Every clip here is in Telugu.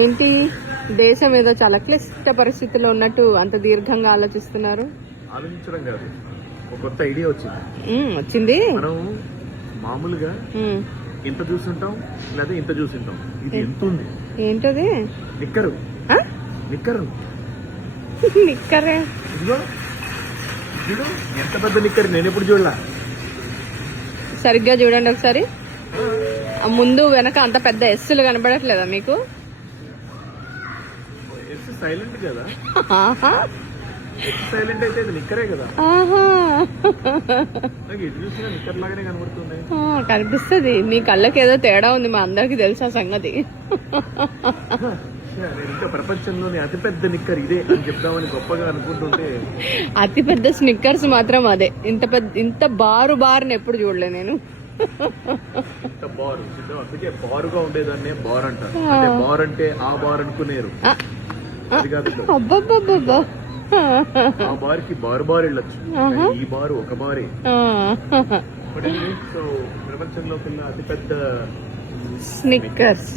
ఏంటి దేశం ఏదో చాలా క్లిష్ట పరిస్థితుల్లో ఉన్నట్టు అంత దీర్ఘంగా ఆలోచిస్తున్నారు? ఆలోచించడం కాదు, ఒక కొత్త ఐడియా వచ్చింది. వచ్చింది. మనం మామూలుగా ఇంత చూసుంటాం లేదా ఇంత చూసుంటాం, ఇది ఎంత ఉంది? ఏంటది? నిక్కరు. నిక్కరు నిక్కరే. ఇదిగో చూడు, ఎంత పెద్ద నిక్కరు, నేను ఎప్పుడు చూడలా. సరిగ్గా చూడండి ఒకసారి. ముందు వెనక అంత పెద్ద ఎస్సులు కనబడట్లేదా మీకు? సైలెంట్ కదా, సైలెంట్ అయితే అది నిక్కరే కదా. నాకు ఎటు చూసినా నిక్కర్ లాగానే కనబడుతుంది. కనిపిస్తుంది. మీ కళ్ళకి ఏదో తేడా ఉంది, మా అందరికి తెలుసా సంగతి. నేను ఇంకా ప్రపంచంలోని అతిపెద్ద నిక్కర్ ఇదే అని చెప్దామని గొప్పగా అనుకుంటుంటే అతిపెద్ద స్నిక్కర్స్ మాత్రం అదే. ఇంత బారుని ఎప్పుడు చూడలే నేను. ఇంత బారు, అందుకే బారుగా ఉండేదాన్ని బార్ అంటారు. అంటే బార్ అంటే ఆ బార్ అనుకునేరు, అది కాదు. అబ్బబ్బబ్బబ్బా, ఆ బార్కి బారు వెళ్ళొచ్చు, ఈ బారు ఒక బారే. సో ప్రపంచంలో కన్నా అతిపెద్ద స్నిక్కర్స్.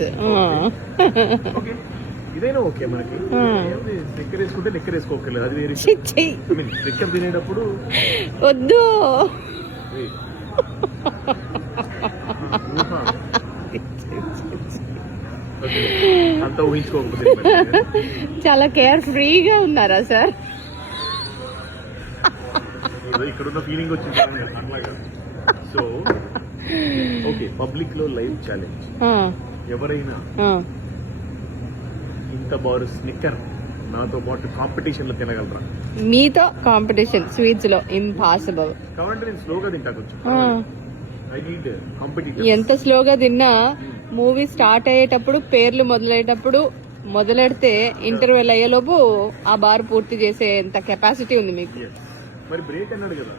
ఇదైనా ఓకే మనకి. నిక్కర్ వేసుకుంటే నిక్కర్ వేసుకోకర్లేదు, అది వేరే. నిక్కర్ తినేటప్పుడు వద్దు. అంతా ఊహించుకోకపోతే చాలా కేర్ ఫ్రీగా ఉన్నారా సార్? ఇక్కడున్న ఫీలింగ్ వచ్చింది అట్లాగా. సో ఓకే, పబ్లిక్ లో లైవ్ ఛాలెంజ్. ఎవరైనా ఇంత బారు స్నిక్కర్ నాతో పాటు కాంపిటీషన్ లో తినగలరా? మీతో కాంపిటీషన్ స్వీట్స్ లో ఇంపాసిబుల్. కాబట్టి నేను స్లోగా తింటా కొంచెం. I need competition. ఎంత స్లోగా తిన్నా మూవీ స్టార్ట్ అయ్యేటప్పుడు, పేర్లు మొదలెడితే ఇంటర్వెల్ అయ్యేలోపు ఆ బార్ పూర్తి చేసే ఎంత కెపాసిటీ ఉంది మీకు. మరి బ్రేక్ అన్నాడు కదా,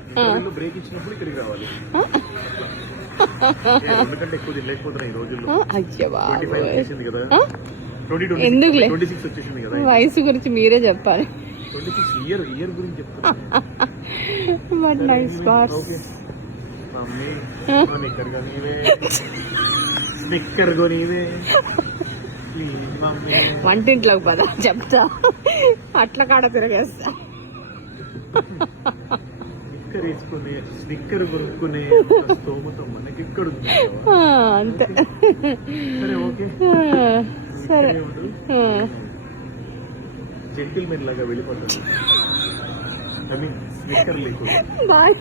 బ్రేక్ ఇచ్చినప్పుడు ఇక్కడికి రావాలి. ఎందుకంటే ఎక్కువ తినలేకపోతున్నా ఈ రోజుల్లో. ఎందుకులే, 26 వచ్చేసింది కదా. వయసు గురించి మీరే చెప్పాలి. 26 ఇయర్ గురించి చెప్తున్నా. నిక్కర్ కొనివే వంటింట్లోకి పద చెప్తా, అట్ల కాడ తిరగేస్తా. నిక్కర్ వేసుకునే, స్నిక్కర్ కొనుక్కునే స్తోమత మనకి ఇక్కడ ఉంది. అంతే. సరే ఓకే, సరే. జెంటిల్మెన్ లాగా వెళ్ళిపోతాను. స్నిక్కర్ లేకుండా. బాయ్.